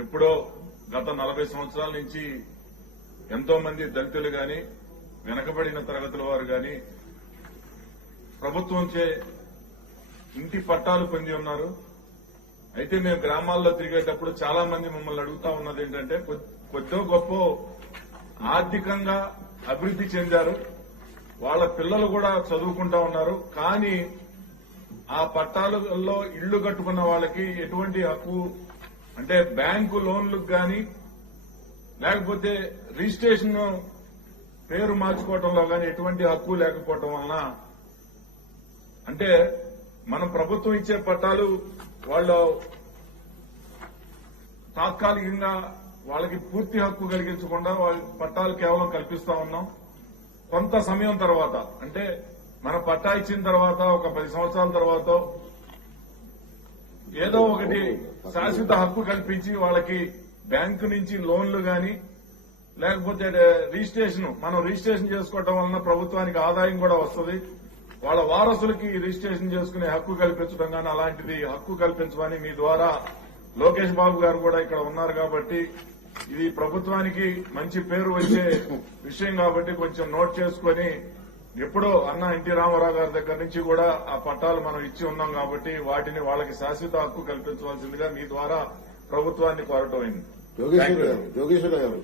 ఎప్పుడో గత 40 సంవత్సరాల నుంచి ఎంతో మంది దళితులు గాని వెనకబడిన తరగతుల వారు గాని ప్రభుత్వంచే ఇంటి పట్టాలు పొంది ఉన్నారు. అయితే మేము గ్రామాల్లో తిరిగేటప్పుడు చాలా మంది మమ్మల్ని అడుగుతా ఉన్నది ఏంటంటే కొద్దో గొప్ప ఆర్థికంగా అభివృద్ది చెందారు, వాళ్ళ పిల్లలు కూడా చదువుకుంటా ఉన్నారు, కానీ ఆ పట్టాలలో ఇళ్లు కట్టుకున్న వాళ్ళకి ఎటువంటి హక్కు అంటే బ్యాంకు లోన్లకు గాని లేకపోతే రిజిస్ట్రేషన్ పేరు మార్చుకోవడంలో గాని ఎటువంటి హక్కు లేకపోవటం వలన అంటే మనం ప్రభుత్వం ఇచ్చే పట్టాలు వాళ్ళు తాత్కాలికంగా వాళ్ళకి పూర్తి హక్కు కలిగించకుండా వాళ్ళ పట్టాలు కేవలం కల్పిస్తా ఉన్నాం. కొంత సమయం తర్వాత అంటే మన పట్టా ఇచ్చిన తర్వాత ఒక 10 సంవత్సరాల తర్వాత ఏదో ఒకటి శాశ్వత హక్కు కల్పించి వాళ్ళకి బ్యాంకు నుంచి లోన్లు గాని లేకపోతే మనం రిజిస్ట్రేషన్ చేసుకోవడం వలన ప్రభుత్వానికి ఆదాయం కూడా వస్తుంది, వాళ్ళ వారసులకి రిజిస్ట్రేషన్ చేసుకునే హక్కు కల్పించడం గాని అలాంటిది హక్కు కల్పించమని మీ ద్వారా లోకేష్ బాబు గారు కూడా ఇక్కడ ఉన్నారు కాబట్టి ఇది ప్రభుత్వానికి మంచి పేరు వచ్చే విషయం కాబట్టి కొంచెం నోట్ చేసుకుని ఎప్పుడో అన్న ఎన్టీ రామారావు గారి దగ్గర నుంచి కూడా ఆ పట్టాలు మనం ఇచ్చి ఉన్నాం కాబట్టి వాటిని వాళ్ళకి శాశ్వత హక్కు కల్పించవలసిందిగా మీ ద్వారా ప్రభుత్వాన్ని కోరటం అయింది. యోగేశ్వర గారు